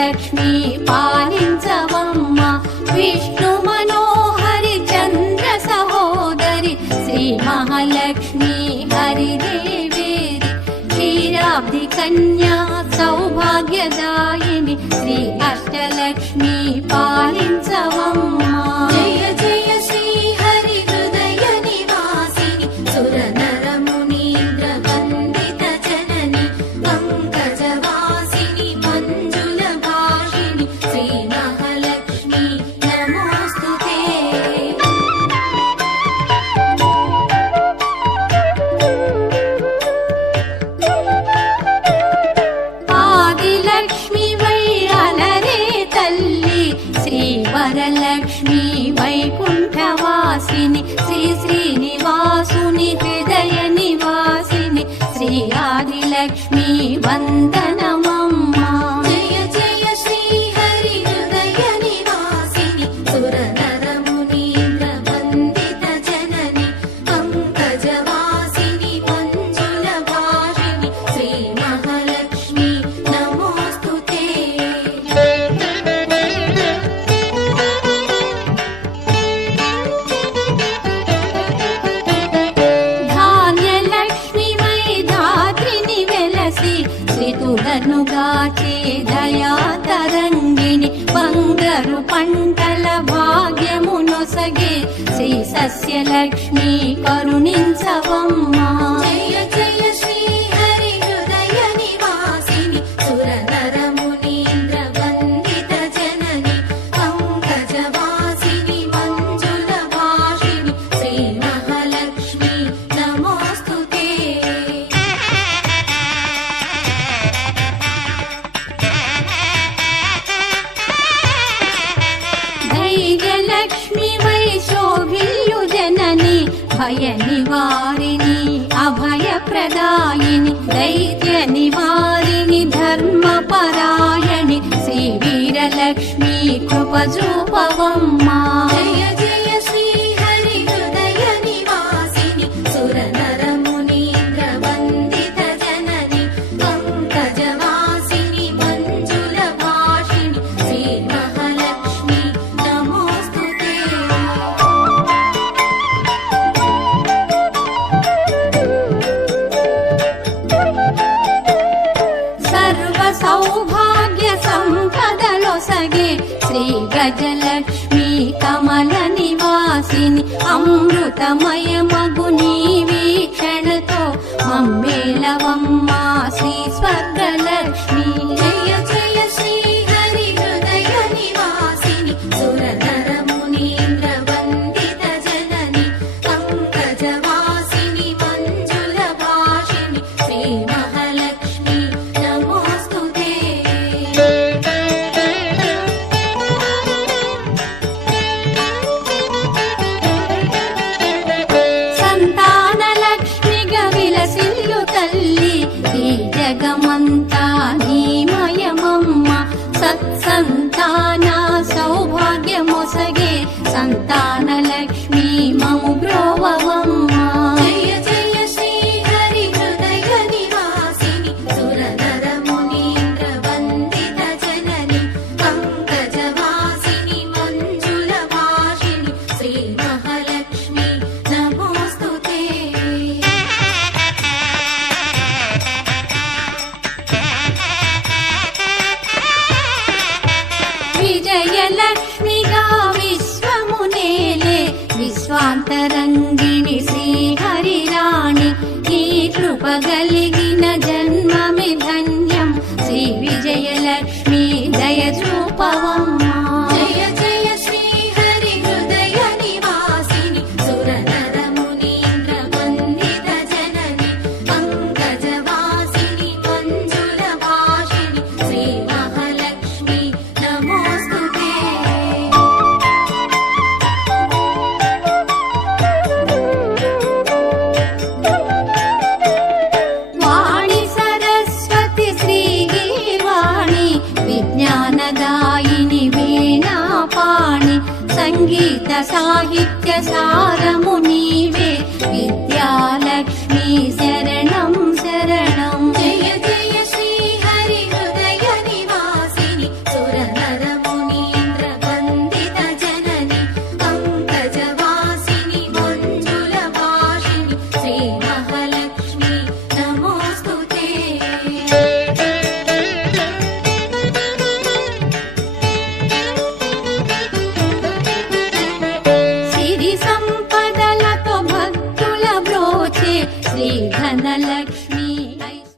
అష్టలక్ష్మి పాలించవమ్మ విష్ణు మనోహరి చంద్ర సహోదరి శ్రీ మహాలక్ష్మి హరిదేవేరి క్షీరాబ్ది కన్యా సౌభాగ్యదాయిని శ్రీ అష్టలక్ష్మి పాలించవమ్మ జయ జయ శ్రీ హరి హృదయ నివాసిని సుర నర మునీంద్ర వందిత జనని పంకజవాసిని మంజుల భాషిని శ్రీ మహాలక్ష్మి నమోస్తుతే ఆదిలక్ష్మి వై అలరే తల్లి శ్రీ వరలక్ష్మి వైకుంఠవాసిని శ్రీ శ్రీనివాసుని హృదయ నివాసిని శ్రీ ఆదిలక్ష్మి వందనమమ్మ జయ జయ శ్రీ హరి హృదయ నివాసిని సుర నర మునీంద్ర వందిత జనని పంకజవాసిని మంజుల భాషిని శ్రీ మహాలక్ష్మి నమోస్తుతే ధాన్యలక్ష్మి వై ధాత్రిని వెలసి శ్రీతులను గాచే దయా తరంగిణి బంగారు పంటల భాగ్యమునొసగే శ్రీ సస్యలక్ష్మి కరుణించవమ్మ జయ జయ శ్రీ హరి హృదయ నివాసిని సుర నర మునీంద్ర వందిత జనని పంకజవాసిని మంజుల భాషిని శ్రీ మహాలక్ష్మి నమోస్తుతే ధైర్యలక్ష్మి వై శోభిల్యు జనని భయ నివారిణి అభయ ప్రదాయిని దైత్య నివారిణి ధర్మ పరాయణి శ్రీ వీరలక్ష్మి కృప చూపవమ్మ జయ జయ శ్రీ హరి హృదయ నివాసిని సుర నర మునీంద్ర వందిత జనని పంకజవాసిని మంజుల భాషిని శ్రీ మహాలక్ష్మి నమోస్తుతే సర్వ సౌభాగ్య సంపదలొసగే శ్రీ గజలక్ష్మి కమల నివాసిని అమృతమయ మగుని వీక్షణతో మమ్మేలవమ్మ శ్రీ స్వర్గలక్ష్మి జయ జయ శ్రీ హరి హృదయ నివాసిని సుర నర మునీంద్ర వందిత జనని పంకజవాసిని మంజుల భాషిని శ్రీ మహాలక్ష్మి నమోస్తుతే సంతానలక్ష్మిగా విలసిల్లు తల్లి ఈ జగమంతా నీమయమమ్మ సత్సంతాన సౌభాగ్యమొసగే సంతానలక్ష్మి మము బ్రోవవమ్మ జయ జయ శ్రీ హరి హృదయ నివాసిని సుర నర మునీంద్ర వందిత జనని పంకజవాసిని మంజుల భాషిని శ్రీ మహాలక్ష్మి నమోస్తుతే విజయలక్ష్మిగా విశ్వమునేలే విశ్వాంతరంగిణి శ్రీహరిరాణి ఈ కృప కలిగిన జన్మమి ధన్యం శ్రీ విజయలక్ష్మి దయ చూపవమ్మ జయ జయ శ్రీ హరి హృదయ నివాసిని సుర నర మునీంద్ర వందిత జనని పంకజవాసిని మంజుల భాషిని శ్రీ మహాలక్ష్మి నమోస్తుతే వాణి సరస్వతి శ్రీ గీర్వాణి విజ్ఞానదాయిని వీణాపాణి సంగీత సాహిత్య సారము నీవే విద్యాలక్ష్మి